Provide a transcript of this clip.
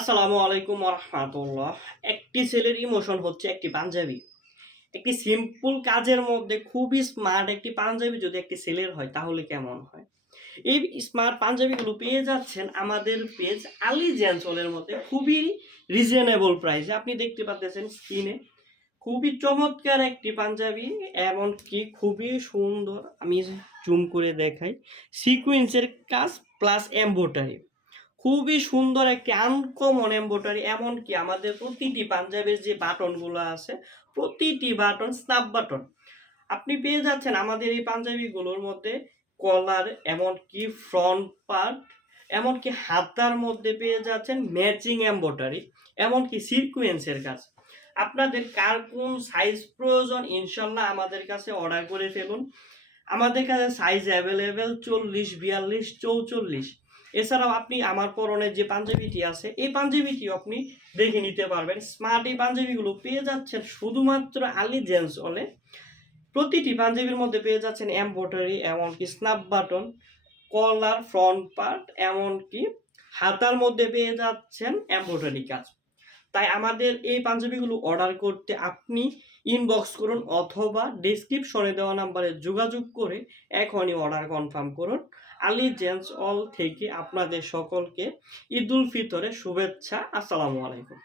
আসসালামু আলাইকুম রাহমাতুল্লাহ। একটি ছেলের ইমোশন হচ্ছে একটি পাঞ্জাবি। একটি সিম্পল কাজের মধ্যে খুবই স্মার্ট একটি পাঞ্জাবি যদি একটি ছেলের হয় তাহলে কেমন হয়? এই স্মার্ট পাঞ্জাবিগুলো পেয়ে যাচ্ছেন আমাদের পেজ আলী জেন্টসের মধ্যে খুবই রিজনেবল প্রাইসে। আপনি দেখতে পাচ্ছেন স্ক্রিনে খুবই চমৎকার একটি পাঞ্জাবি, এমনকি খুবই সুন্দর। আমি জুম করে দেখাই, সিকুয়েন্সের কাজ প্লাস এমব্রয়ডারি, খুবই সুন্দর একটি আনকমন এমব্রয়ডারি। এমনকি আমাদের প্রতিটি পাঞ্জাবের যে বাটনগুলো আছে, প্রতিটি বাটন স্ন্যাপ বাটন। আপনি পেয়ে যাচ্ছেন আমাদের এই পাঞ্জাবিগুলোর মধ্যে কলার, এমনকি ফ্রন্ট পার্ট, এমনকি হাতার মধ্যে পেয়ে যাচ্ছেন ম্যাচিং এমব্রয়ডারি, এমনকি সিকোয়েন্সের কাজ। আপনাদের কার কোন সাইজ প্রয়োজন ইনশাল্লাহ আমাদের কাছে অর্ডার করে ফেলুন। আমাদের কাছে সাইজ অ্যাভেলেবেল 40, 42, 44। এছাড়াও আপনি আমার পরনে যে পাঞ্জাবিটি আছে এই পাঞ্জাবিটিও আপনি দেখে নিতে পারবেন। স্মার্ট এই পাঞ্জাবিগুলো পেয়ে যাচ্ছেন শুধুমাত্র আলী জেন্টস হলে। প্রতিটি পাঞ্জাবির মধ্যে পেয়ে যাচ্ছেন এমব্রয়ডারি, এমনকি স্ন্যাপ বাটন, কলার, ফ্রন্ট পার্ট, এমনকি হাতার মধ্যে পেয়ে যাচ্ছেন এমব্রয়ডারি কাজ। তাই আমাদের এই পাঞ্জাবিগুলো অর্ডার করতে আপনি ইনবক্স করুন অথবা ডেসক্রিপশনে দেওয়া নাম্বারে যোগাযোগ করে এখনই অর্ডার কনফার্ম করুন। আলী জেন্টস অল থেকে আপনাদের সকলকে ঈদ উল ফিতরের শুভেচ্ছা। আসসালামু আলাইকুম।